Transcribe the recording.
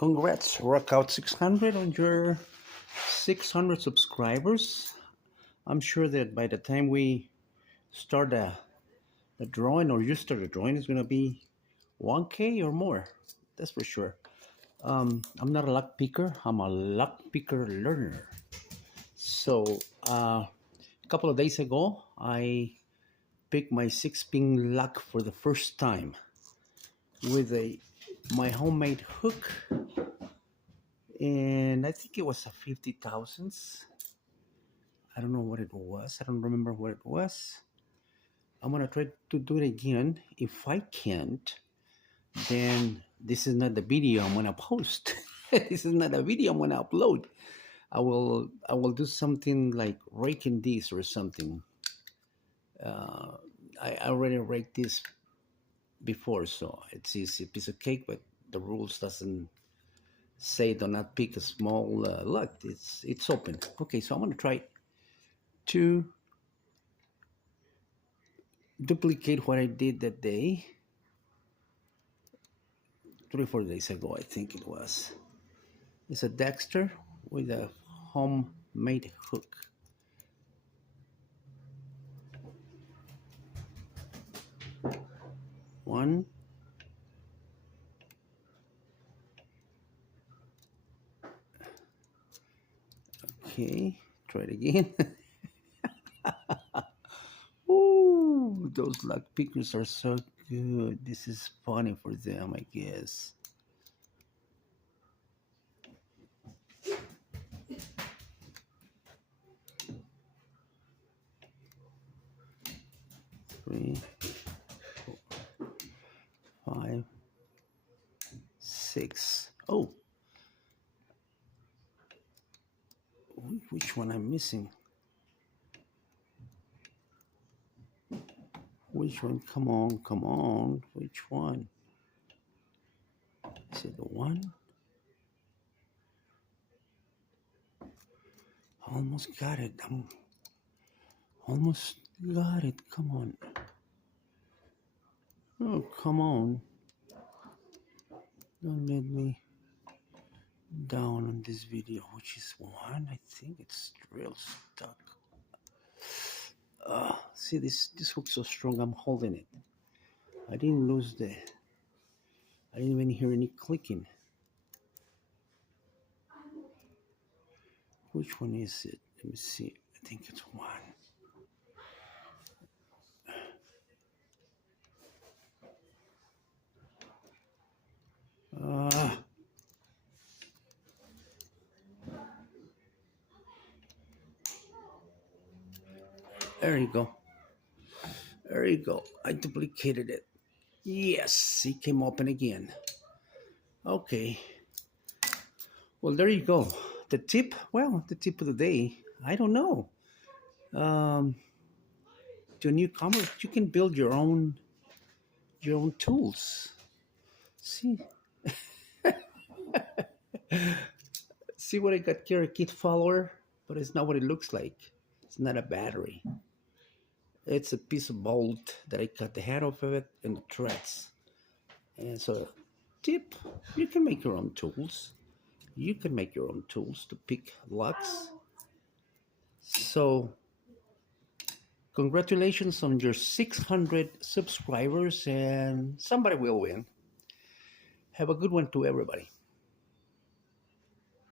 Congrats, rock out 600 on your 600 subscribers. I'm sure that by the time we start the drawing, or you start the drawing, it's going to be 1K or more. That's for sure. I'm not a luck picker, I'm a luck picker learner. So, a couple of days ago, I picked my 6-pin luck for the first time with my homemade hook, and I think it was a 50,000s. I don't know what it was. I don't remember what it was. I'm gonna try to do it again. If I can't, then this is not the video I'm gonna post. This is not a video I'm gonna upload. I will do something like raking this or something. I already raked this before, so it's easy piece of cake, but the rules doesn't say do not pick a small luck. It's open. Okay, so I'm gonna try to duplicate what I did that day, 3-4 days ago, I think it was. It's a Dexter with a homemade hook. One, okay, try it again. Ooh, those luck pickers are so good. This is funny for them, I guess. Three, 4, 5, 6. Oh, which one I'm missing? Which one? Come on, come on. Which one? Is it the one? Almost got it. Almost got it. Come on. Oh, come on. Don't let me down on this video. Which is one? I think it's real stuck. See, this hook's so strong, I'm holding it. I didn't lose I didn't even hear any clicking. Which one is it? Let me see. I think it's one. There you go. There you go. I duplicated it. Yes, it came open again. Okay. Well, there you go. The tip, well, the tip of the day, I don't know. To newcomers, you can build your own tools. See? See what I got here, a kit follower, but it's not what it looks like. It's not a battery. It's a piece of bolt that I cut the head off of it and the threads. And so, tip, you can make your own tools. You can make your own tools to pick lucks. So, congratulations on your 600 subscribers, and somebody will win. Have a good one to everybody.